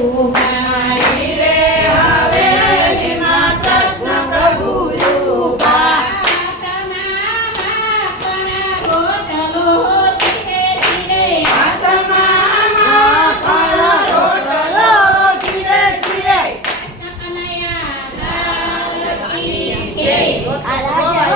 corpo,